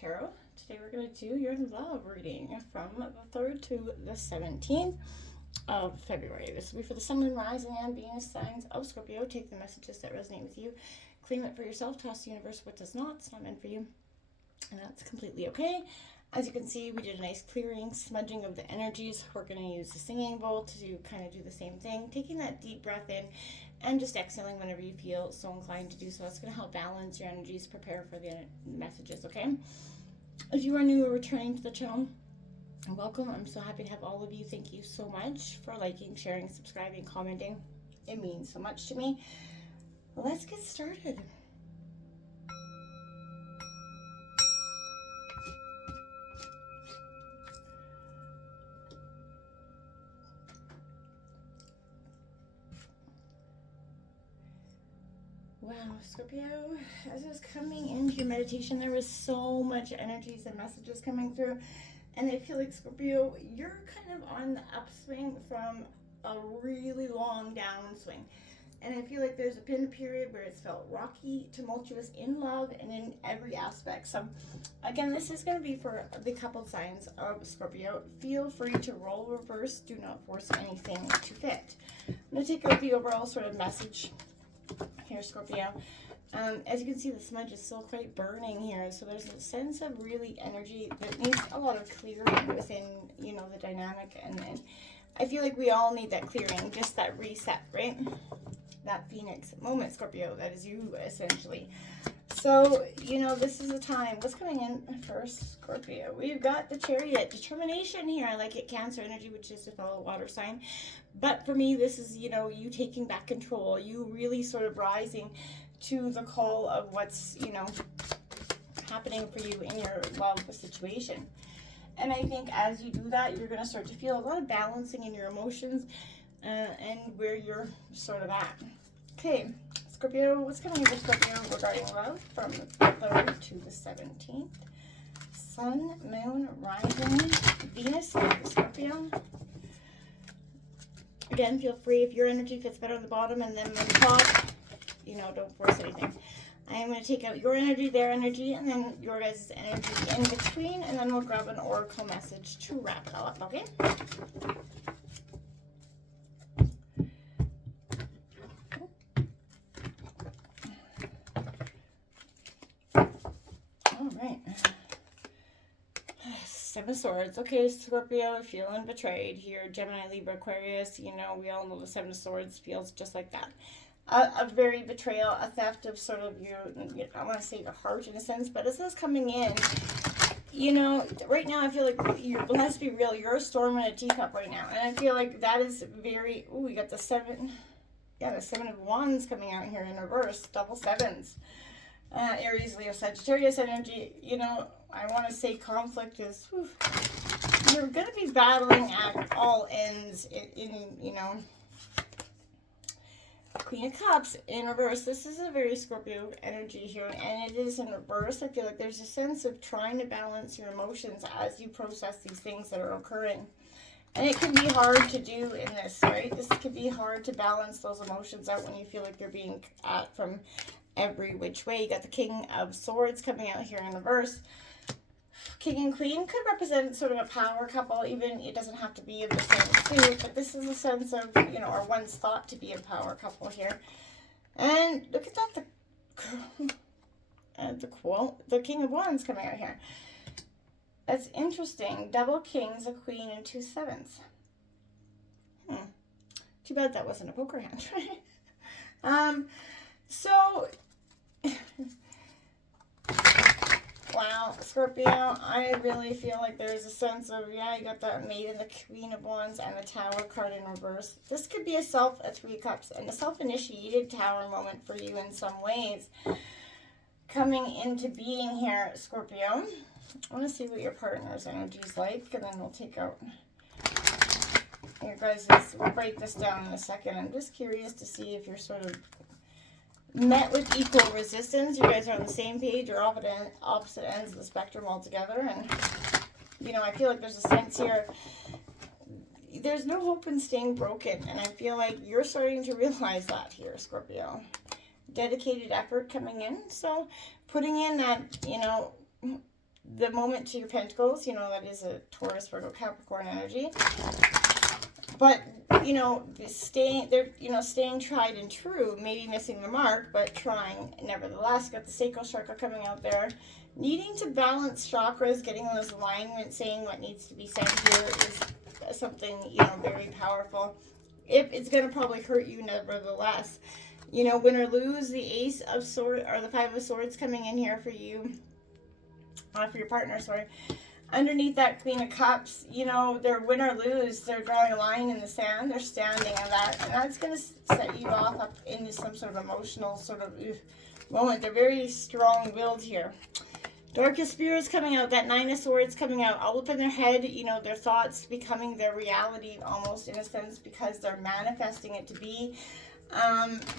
Tarot. Today we're going to do your love reading from the 3rd to the 17th of February. This will be for the Sun, Moon, Rising, and Venus signs of Scorpio. Take the messages that resonate with you, claim it for yourself, toss the universe what does not. It's not meant for you, and that's completely okay. As you can see, we did a nice clearing, smudging of the energies. We're going to use the singing bowl to kind of do the same thing, taking that deep breath in and just exhaling whenever you feel so inclined to do so. It's going to help balance your energies, prepare for the messages, okay? If you are new or returning to the channel, welcome. I'm so happy to have all of you. Thank you so much for liking, sharing, subscribing, commenting. It means so much to me. Let's get started. Wow, Scorpio, as I was coming into your meditation, there was so much energies and messages coming through. And I feel like, Scorpio, you're kind of on the upswing from a really long downswing. And I feel like there's been a period where it's felt rocky, tumultuous in love and in every aspect. So, again, this is going to be for the couple signs of Scorpio. Feel free to roll reverse. Do not force anything to fit. I'm going to take out the overall sort of message here, Scorpio. As you can see, the smudge is still quite burning here, so there's a sense of really energy that needs a lot of clearing within, you know, the dynamic, and I feel like we all need that clearing, just that reset, right? That Phoenix moment, Scorpio, that is you, essentially. So, you know, this is a time. What's coming in first, Scorpio? We've got the Chariot, determination here. I like it, Cancer energy, which is a fellow water sign. But for me, this is, you know, you taking back control. You really sort of rising to the call of what's, you know, happening for you in your love situation. And I think as you do that, you're going to start to feel a lot of balancing in your emotions and where you're sort of at. Okay, Scorpio, what's coming in for Scorpio regarding love from the 3rd to the 17th? Sun, Moon, Rising, Venus, Scorpio. Again, feel free if your energy fits better on the bottom and then on the top, you know, don't force anything. I am going to take out your energy, their energy, and then your guys' energy in between, and then we'll grab an oracle message to wrap it all up, okay? All right. 7 of Swords. Okay, Scorpio, feeling betrayed here. Gemini, Libra, Aquarius. You know, we all know the 7 of Swords feels just like that. A very betrayal, a theft of sort of your, I want to say your heart in a sense, but as this coming in, you know, right now I feel like let's be real, you're a storm in a teacup right now. And I feel like that is very, ooh, we got the 7, yeah, the 7 of Wands coming out here in reverse, double 7s. Aries, Leo, Sagittarius energy, you know, I want to say conflict is, whew, you're going to be battling at all ends in, you know, Queen of Cups in reverse. This is a very Scorpio energy here, and it is in reverse. I feel like there's a sense of trying to balance your emotions as you process these things that are occurring. And it can be hard to do in this, right? This can be hard to balance those emotions out when you feel like you're being at from every which way. You got the King of Swords coming out here in reverse. King and Queen could represent sort of a power couple, even it doesn't have to be of the same suit, but this is a sense of, you know, or once thought to be a power couple here. And look at that, the King of Wands coming out here. That's interesting. Double kings, a queen, and 2 7s. Too bad that wasn't a poker hand, right? So wow, Scorpio, I really feel like there's a sense of, yeah, you got that Maiden, the Queen of Wands, and the Tower card in reverse. This could be a 3 Cups, and a self-initiated Tower moment for you in some ways. Coming into being here, Scorpio. I want to see what your partner's energy is like, and then we'll take out your guys', we'll break this down in a second. I'm just curious to see if you're sort of met with equal resistance. You guys are on the same page or opposite ends of the spectrum altogether. And, you know, I feel like there's a sense here, there's no hope in staying broken. And I feel like you're starting to realize that here, Scorpio. Dedicated effort coming in. So putting in that, you know, the moment to your pentacles, you know, that is a Taurus, Virgo, Capricorn energy. But, you know, staying tried and true, maybe missing the mark, but trying nevertheless. Got the sacral chakra coming out there. Needing to balance chakras, getting those alignments, saying what needs to be said here is something, you know, very powerful. If it's going to probably hurt you nevertheless. You know, win or lose, the Ace of Swords, or the Five of Swords coming in here for you, for your partner, sorry. Underneath that Queen of Cups, you know, they're win or lose. They're drawing a line in the sand. They're standing on that. And that's going to set you off up into some sort of emotional sort of moment. They're very strong-willed here. Darkest spirits coming out. That Nine of Swords coming out. All up in their head, you know, their thoughts becoming their reality almost in a sense because they're manifesting it to be.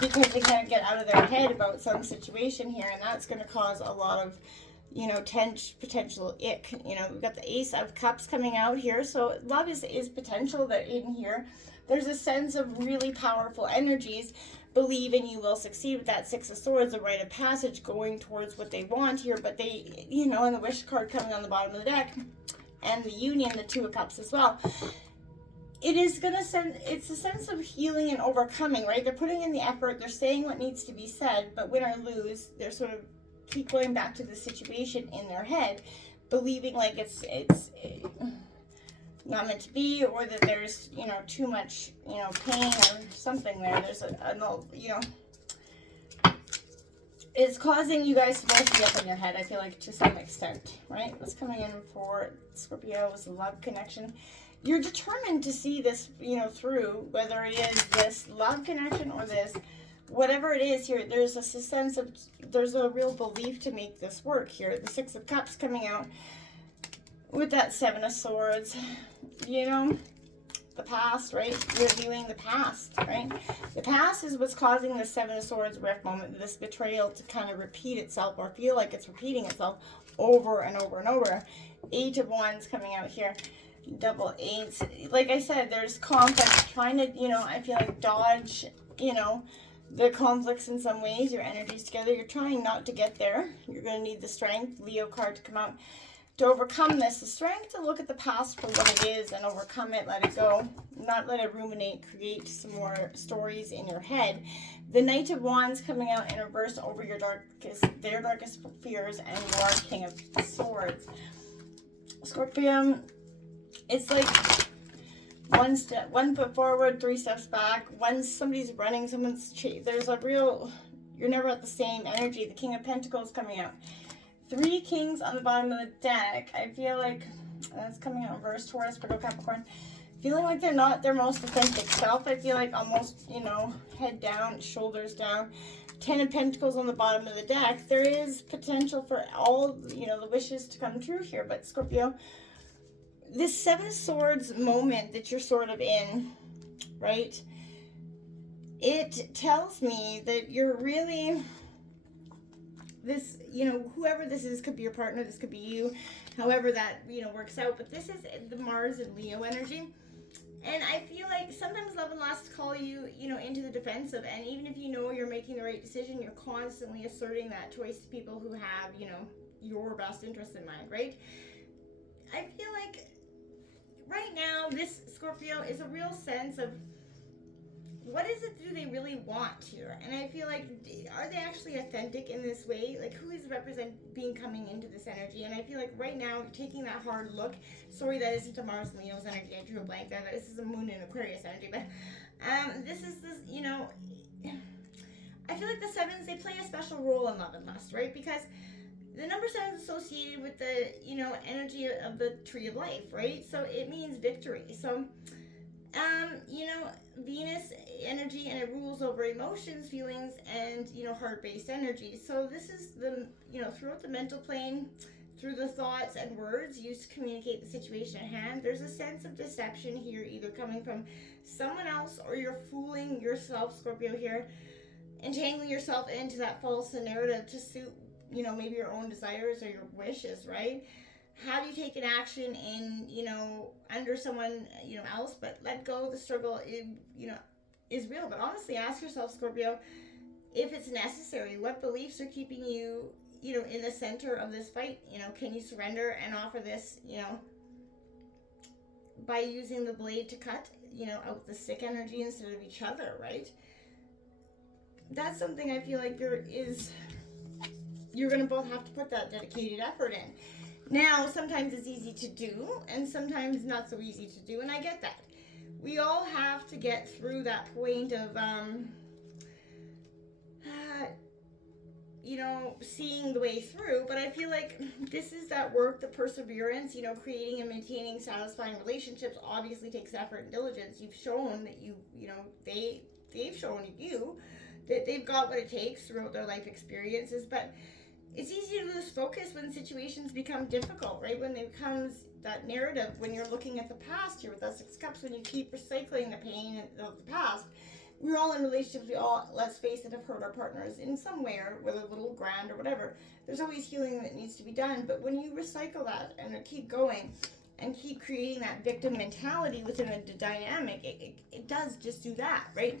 Because they can't get out of their head about some situation here. And that's going to cause a lot of, you know, potential ick. You know, we've got the Ace of Cups coming out here. So love is potential that in here. There's a sense of really powerful energies. Believe and you will succeed with that Six of Swords, a rite of passage going towards what they want here. But they, you know, and the Wish card coming on the bottom of the deck. And the Union, the Two of Cups as well. It is going to send, it's a sense of healing and overcoming, right? They're putting in the effort. They're saying what needs to be said. But win or lose, they're sort of keep going back to the situation in their head, believing like it's not meant to be, or that there's, you know, too much, you know, pain or something there. There's you know, it's causing you guys to both be up in your head, I feel like, to some extent, right? What's coming in for Scorpio is a love connection. You're determined to see this, you know, through, whether it is this love connection or this, whatever it is here, there's a sense of, there's a real belief to make this work here. The Six of Cups coming out with that Seven of Swords, you know, the past, right? Reviewing the past, right? The past is what's causing the Seven of Swords rift moment, this betrayal to kind of repeat itself or feel like it's repeating itself over and over and over. Eight of Wands coming out here. Double eights. Like I said, there's conflict, trying to, you know, I feel like dodge, you know, the conflicts in some ways, your energies together. You're trying not to get there. You're going to need the strength, Leo card, to come out to overcome this. The strength to look at the past for what it is and overcome it, let it go, not let it ruminate, create some more stories in your head. The Knight of Wands coming out in reverse over your their darkest fears, and you are King of Swords. Scorpio, it's like one foot forward, three steps back. Somebody's running, there's a real, you're never at the same energy. The King of Pentacles coming out. Three Kings on the bottom of the deck. I feel like that's coming out in reverse. Taurus, Virgo, Capricorn. Feeling like they're not their most authentic self. I feel like almost, you know, head down, shoulders down. Ten of Pentacles on the bottom of the deck. There is potential for all, you know, the wishes to come true here. But Scorpio, this Seven of Swords moment that you're sort of in, right? It tells me that you're really, this, you know, whoever this is, could be your partner, this could be you, however that, you know, works out. But this is the Mars and Leo energy. And I feel like sometimes love and lust call you, you know, into the defensive. And even if you know you're making the right decision, you're constantly asserting that choice to people who have, you know, your best interest in mind, right? I feel like right now, this Scorpio is a real sense of what is it do they really want here? And I feel like, are they actually authentic in this way? Like, who is being coming into this energy? And I feel like right now, taking that hard look, sorry, that isn't a Mars and Leo's energy, I drew a blank there, this is a Moon and Aquarius energy, but this is this, you know, I feel like the sevens, they play a special role in love and lust, right? Because the number 7 is associated with the, you know, energy of the tree of life, right? So it means victory. So, you know, Venus energy, and it rules over emotions, feelings, and, you know, heart-based energy. So this is the, you know, throughout the mental plane, through the thoughts and words used to communicate the situation at hand. There's a sense of deception here, either coming from someone else or you're fooling yourself, Scorpio, here, entangling yourself into that false narrative to suit, you know, maybe your own desires or your wishes, right? Have you taken action in, you know, under someone, you know, else, but let go. The struggle, you know, is real. But honestly, ask yourself, Scorpio, if it's necessary, what beliefs are keeping you, in the center of this fight? Can you surrender and offer this, by using the blade to cut, out the sick energy instead of each other, right? That's something I feel like you're going to both have to put that dedicated effort in. Now, sometimes it's easy to do, and sometimes not so easy to do, and I get that. We all have to get through that point of, seeing the way through, but I feel like this is that work, the perseverance, creating and maintaining satisfying relationships obviously takes effort and diligence. You've shown that they've shown you that they've got what it takes throughout their life experiences, but it's easy to lose focus when situations become difficult, right? When it becomes that narrative, when you're looking at the past here with that 6 cups, when you keep recycling the pain of the past. We're all in relationships, we all, let's face it, have hurt our partners in some way, or whether little, grand, or whatever. There's always healing that needs to be done, but when you recycle that and keep going and keep creating that victim mentality within a dynamic, it does just do that, right?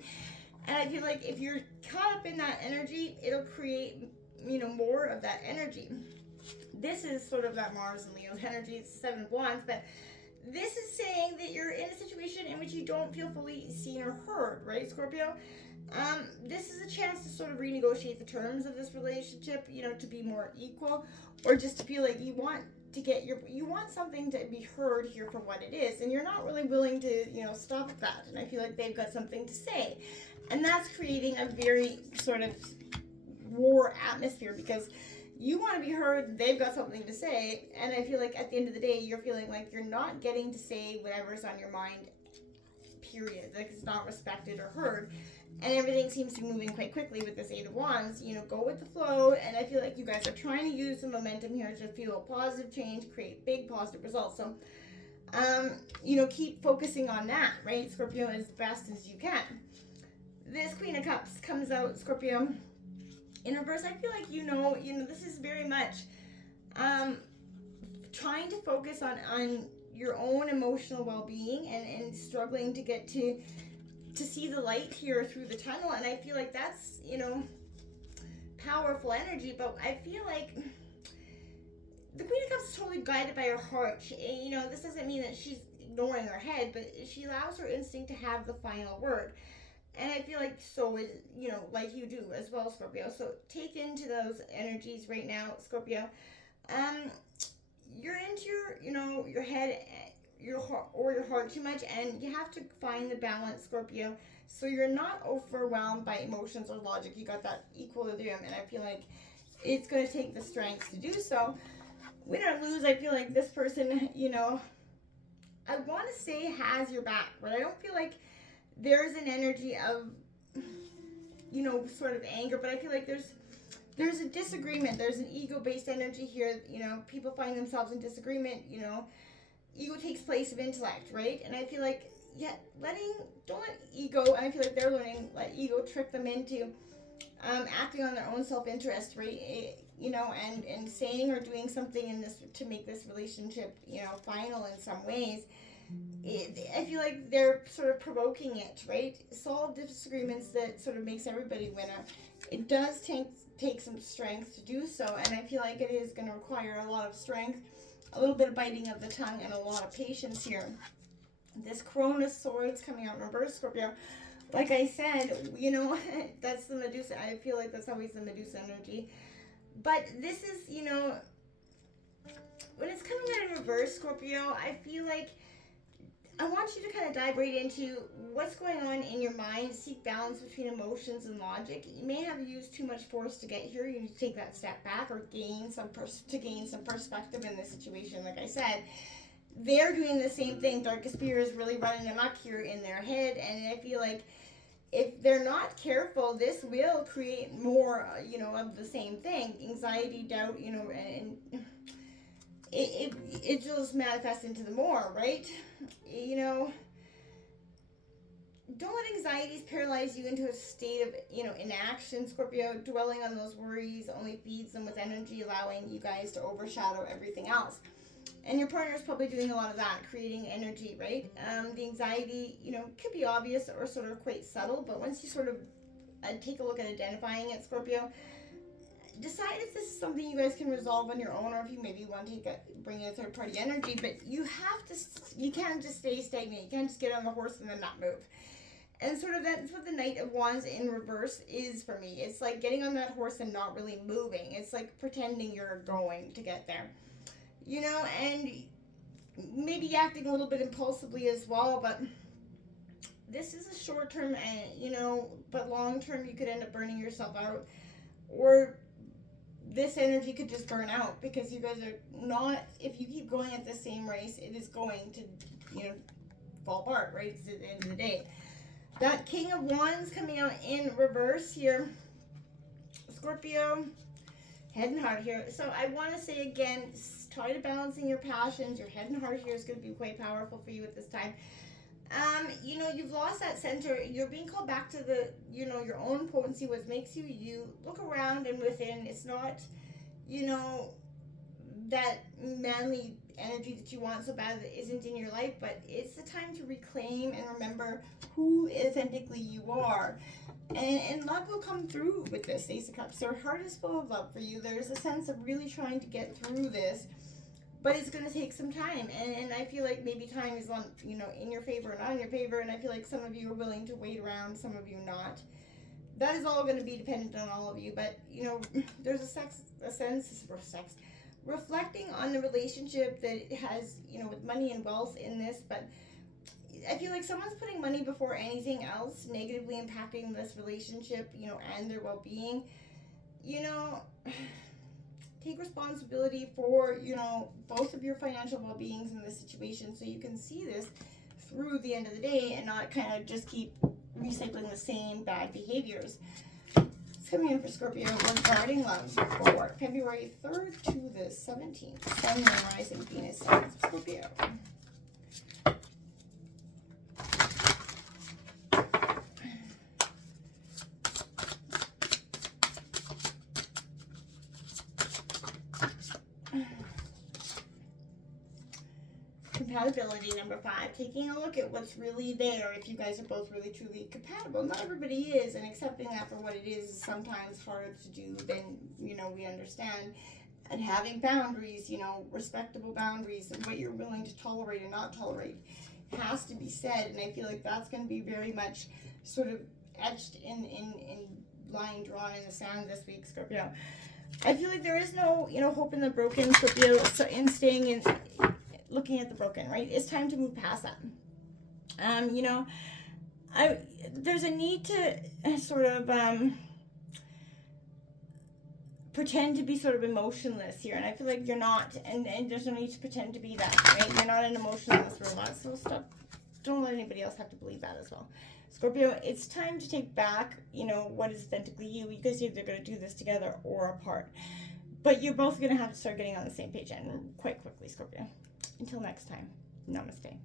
And I feel like if you're caught up in that energy, it'll create, more of that energy. This is sort of that Mars and Leo's energy, it's 7 of Wands, but this is saying that you're in a situation in which you don't feel fully seen or heard, right, Scorpio? This is a chance to sort of renegotiate the terms of this relationship, to be more equal, or just to feel like you want something to be heard here for what it is, and you're not really willing to, stop at that. And I feel like they've got something to say, and that's creating a very sort of war atmosphere, because you want to be heard, they've got something to say, and I feel like at the end of the day, you're feeling like you're not getting to say whatever's on your mind, period. Like, it's not respected or heard, and everything seems to be moving quite quickly with this 8 of Wands. Go with the flow, and I feel like you guys are trying to use the momentum here to fuel positive change, create big positive results. So, keep focusing on that, right, Scorpio, as best as you can. This Queen of Cups comes out, Scorpio. In reverse, I feel like this is very much trying to focus on your own emotional well-being and struggling to get to see the light here through the tunnel. And I feel like that's, powerful energy, but I feel like the Queen of Cups is totally guided by her heart. This doesn't mean that she's ignoring her head, but she allows her instinct to have the final word. And I feel like so is, like you do as well, Scorpio. So take into those energies right now, Scorpio. You're into your head, your heart too much, and you have to find the balance, Scorpio, so you're not overwhelmed by emotions or logic. You got that equilibrium, and I feel like it's going to take the strength to do so. Win or lose, I feel like this person, I want to say has your back, but I don't feel like there's an energy of, sort of anger, but I feel like there's a disagreement. There's an ego-based energy here. People find themselves in disagreement. Ego takes place of intellect, right? And I feel like, don't let ego, and I feel like they're learning, let ego trick them into acting on their own self-interest, right? And saying or doing something in this to make this relationship, final in some ways. I feel like they're sort of provoking it, right? Solve disagreements that sort of makes everybody winner. It does take some strength to do so, and I feel like it is going to require a lot of strength, a little bit of biting of the tongue, and a lot of patience here. This Corona of Swords coming out in reverse, Scorpio. Like I said, that's the Medusa. I feel like that's always the Medusa energy. But this is, when it's coming out in reverse, Scorpio, I feel like I want you to kind of dive right into what's going on in your mind, seek balance between emotions and logic. You may have used too much force to get here. You need to take that step back or gain some perspective in this situation. Like I said, they're doing the same thing. Darkest fear is really running amok here in their head, and I feel like if they're not careful, this will create more, of the same thing. Anxiety, doubt, and it just manifests into the more, right? Don't let anxieties paralyze you into a state of, inaction, Scorpio. Dwelling on those worries only feeds them with energy, allowing you guys to overshadow everything else. And your partner is probably doing a lot of that, creating energy, right? The anxiety, could be obvious or sort of quite subtle, but once you sort of take a look at identifying it, Scorpio, decide if this is something you guys can resolve on your own, or if you maybe want to bring in a third party energy. But you can't just stay stagnant. You can't just get on the horse and then not move. And sort of that's what the Knight of Wands in reverse is for me. It's like getting on that horse and not really moving. It's like pretending you're going to get there, and maybe acting a little bit impulsively as well. But this is a short term, and but long term you could end up burning yourself out, or this energy could just burn out, because you guys are not, if you keep going at the same race, it is going to, fall apart, right? It's at the end of the day. That King of Wands coming out in reverse here. Scorpio, head and heart here. So I want to say again, try to balancing your passions. Your head and heart here is going to be quite powerful for you at this time. You've lost that center. You're being called back to the, your own potency, what makes you you. Look around and within. It's not, that manly energy that you want so bad that isn't in your life, but it's the time to reclaim and remember who authentically you are. And love will come through with this Ace of Cups. Their heart is full of love for you. There's a sense of really trying to get through this, but it's going to take some time. And I feel like maybe time is on, in your favor or not in your favor. And I feel like some of you are willing to wait around, some of you not. That is all going to be dependent on all of you. But, there's a sense of sex. Reflecting on the relationship that it has, with money and wealth in this, but I feel like someone's putting money before anything else, negatively impacting this relationship, and their well-being. Take responsibility for, both of your financial well-beings in this situation, so you can see this through the end of the day and not kind of just keep recycling the same bad behaviors. Coming in for Scorpio regarding love for February 3rd to the 17th. Sun, Moon, Rising, Venus, signs of Scorpio. Compatibility, number 5. Taking a look at what's really there, if you guys are both really truly compatible. Not everybody is, and accepting that for what it is sometimes harder to do than, we understand. And having boundaries, respectable boundaries, and what you're willing to tolerate and not tolerate has to be said. And I feel like that's going to be very much sort of etched in line drawn in the sand this week, Scorpio. I feel like there is no, hope in the broken, Scorpio, so in staying in, looking at the broken, right? It's time to move past that. There's a need to sort of pretend to be sort of emotionless here, and I feel like you're not, and there's no need to pretend to be that, right? You're not an emotionless robot, so stop. Don't let anybody else have to believe that as well. Scorpio, it's time to take back, what is authentically you. You guys are either going to do this together or apart, but you're both going to have to start getting on the same page, and quite quickly, Scorpio. Until next time, namaste.